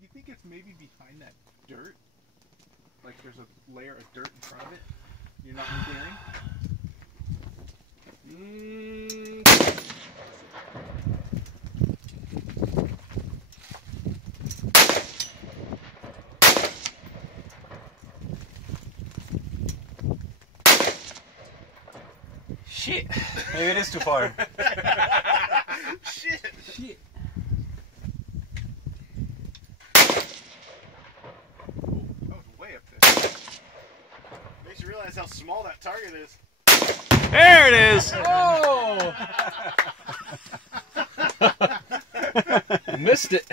You think it's maybe behind that dirt? Like there's a layer of dirt in front of it? You're not daring? Shit. Maybe it is too far. Shit. Shit. Oh, that was way up there. Makes you realize how small that target is. There it is. Oh! Missed it.